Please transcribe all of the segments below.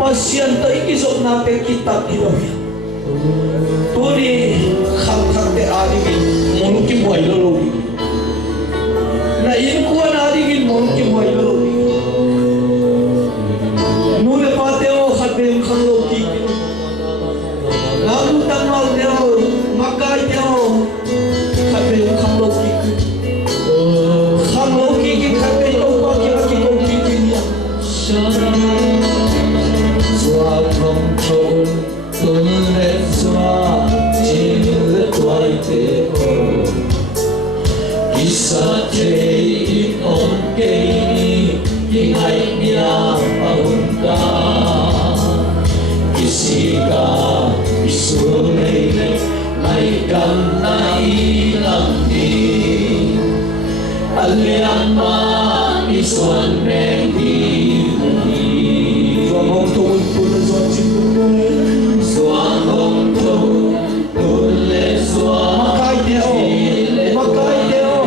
pasian tới cái giọt na pe kitab đi đâu tôi đi khăng khăng te adi cái món cái muối lo lo na yên kuan adi cái món cái muối lo lo nu le pa teo khat bem khang lo ki nam tam lo teo makai teo khat bem khang lo ki khang lo ki khat bem lo pa ki ki ko ki ki nia xóa không trốn tuôn lên xóa chỉ lướt quay thế ô kisah in on kini ingay niya paunta kisika isunay may kam na ilang di alian ma isuan menti Doa mong tuwid po na doa chipulungan Suang hong tu tule suang Makai teo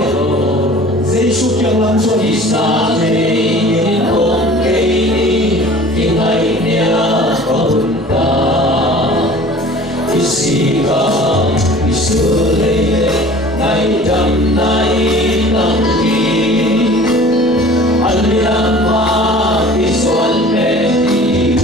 Jesus yang langsung Isa in on kini ingay niya paunta Kisika isulay ngay dam na ilang di Alian ma isuan menti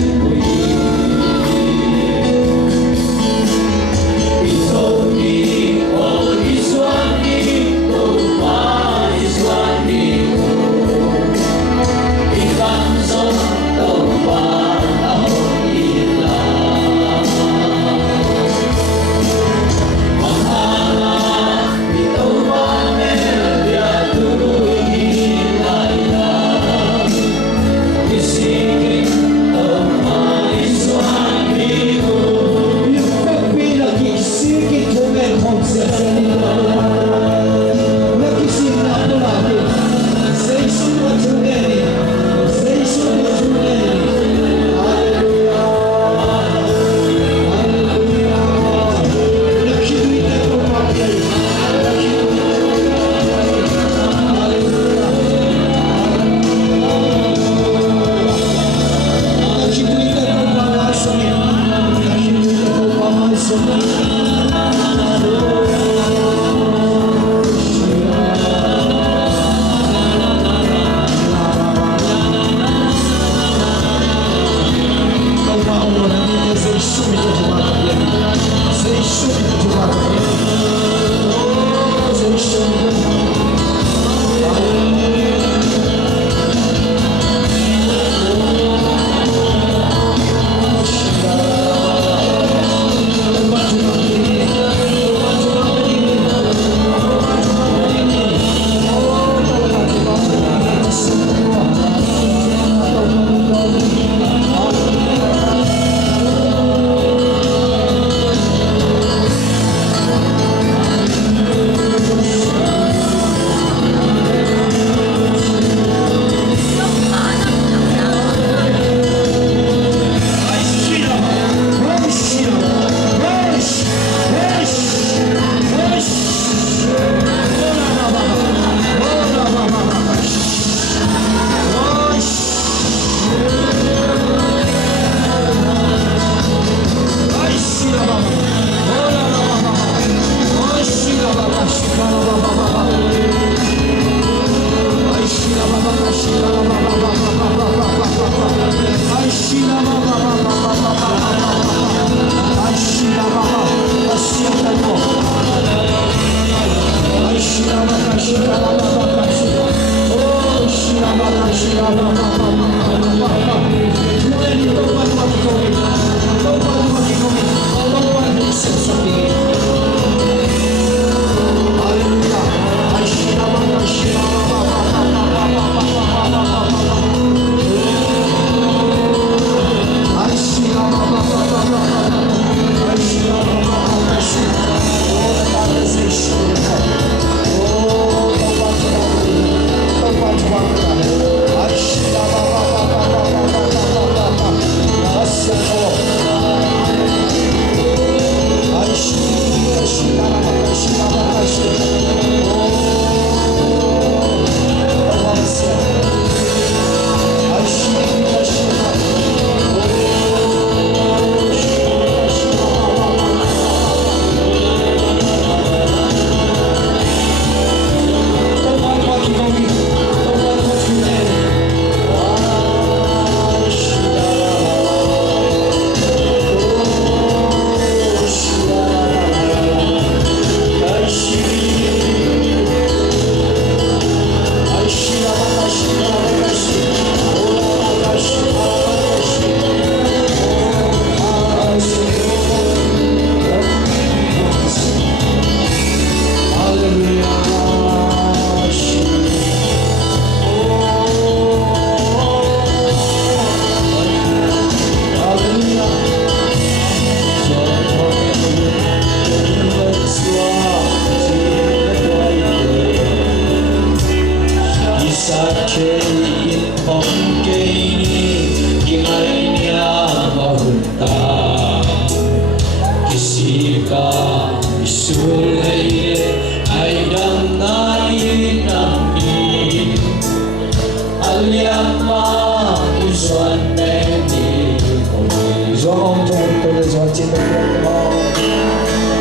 trên đất con.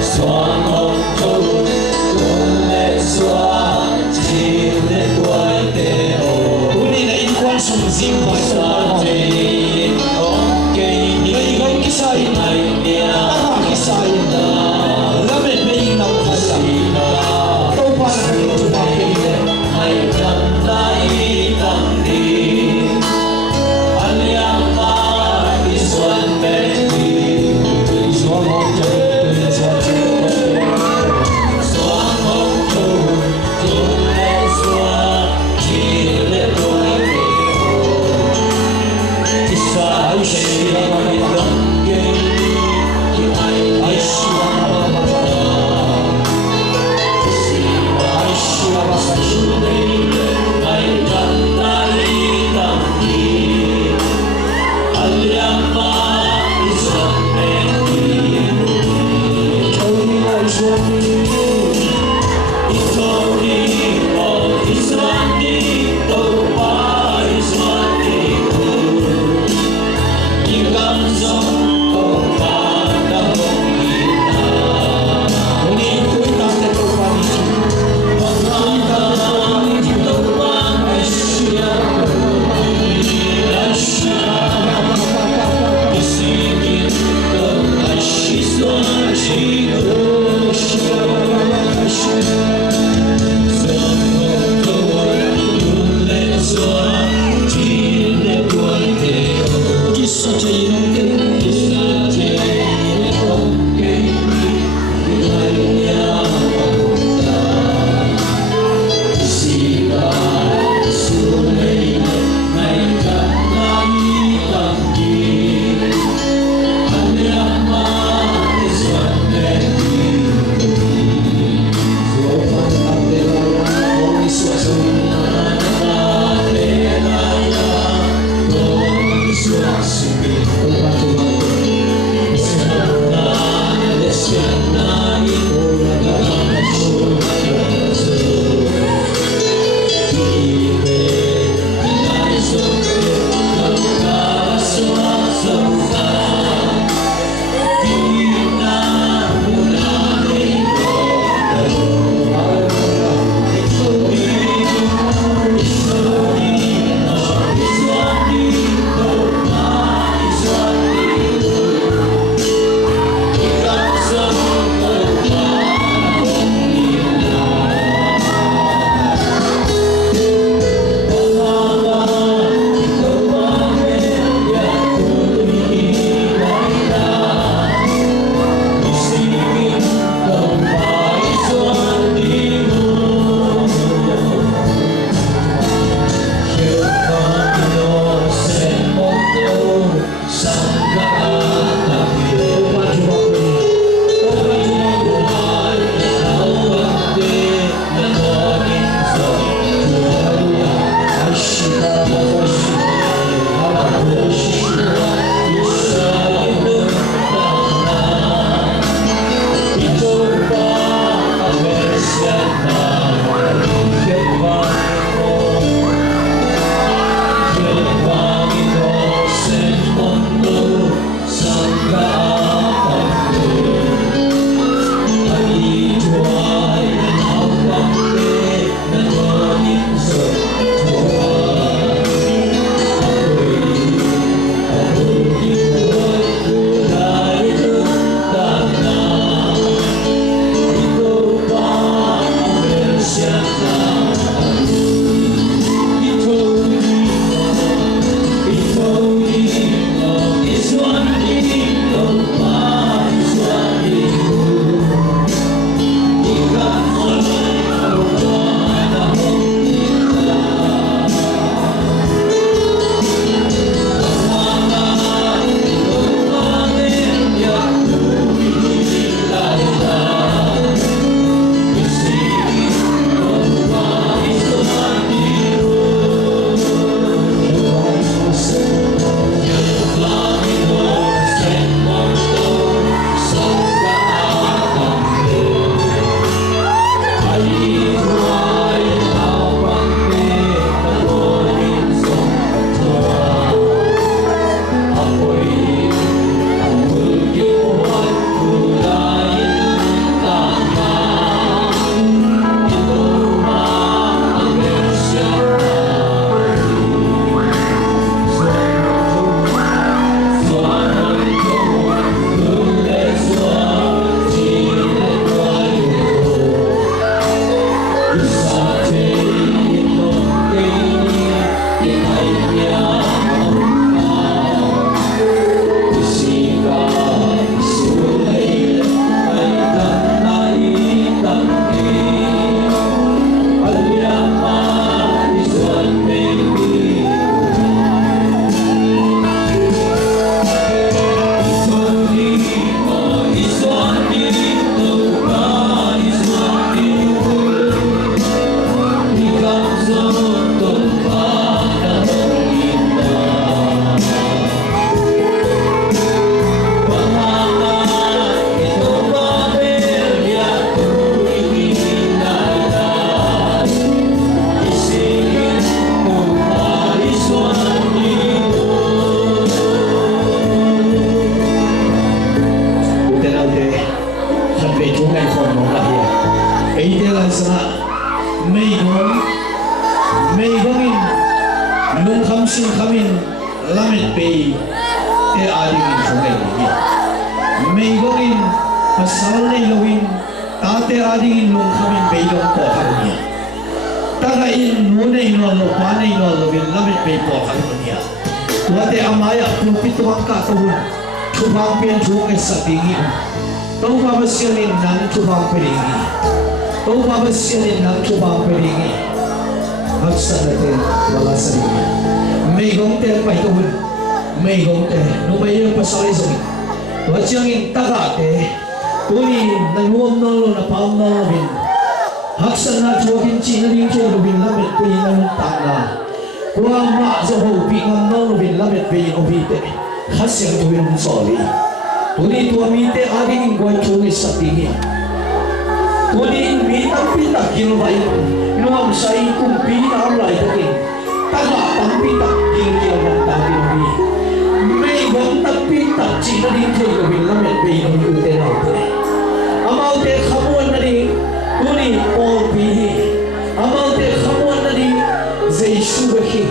Xoan hồng thâu tuần lệ xoa chỉ lệ quay tê hồ. Uli na inkuan sumzim mo sa Đi ông cây đi Naigang kisay ngày nia kisay na lamet may inaw kasa. Tau pa na kayo tumapin. ngày trăng tay tăng đi anh em ta đi xuân bên đi Suang hong jay sa jay. xoan hồng thâu tuần lệ xoa chỉ lệ quay tê hồ. Isa ay siya Đông cây thì anh ay siya ay siya ngày trăng tay tăng đi anh em ta đi xuân bên đi ay siya ading sungai ni. Meigongin pasal ni lawin tate ading long kami beilong ko kami. Tagain nunay no lo panay no lawin lamit be po kami. Wate amaya pupituang katawun tubang pian sungai sa tingin. Tau babasyanin nan tubang piringi. Tau babasyanin nan tubang piringi. Haksa natin wala sa tingin. Meigong te paitawun. Meigong te numayang pasali sa tingin. Wasyangin tagate tuni nanuam nalo na paam na labin haksan na chuakin chinaling chay labin lamit pe namun tanga kuwa ma zaho pingam na labin lamit pe obite hasyang tuwin mong soli tuni tuamite ading ingguan chungay sa tingin tuni bitang-bitang kinubayin inuam sa ikong pinamlay takin taga pang-pitang kinukilabang takin may bang tagpitak china din kayo gawin lamit bay ng ute natin. Amaute kamuan na din tuni o bihi. Amaute kamuan na din zay subahi.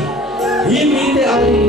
Himite ari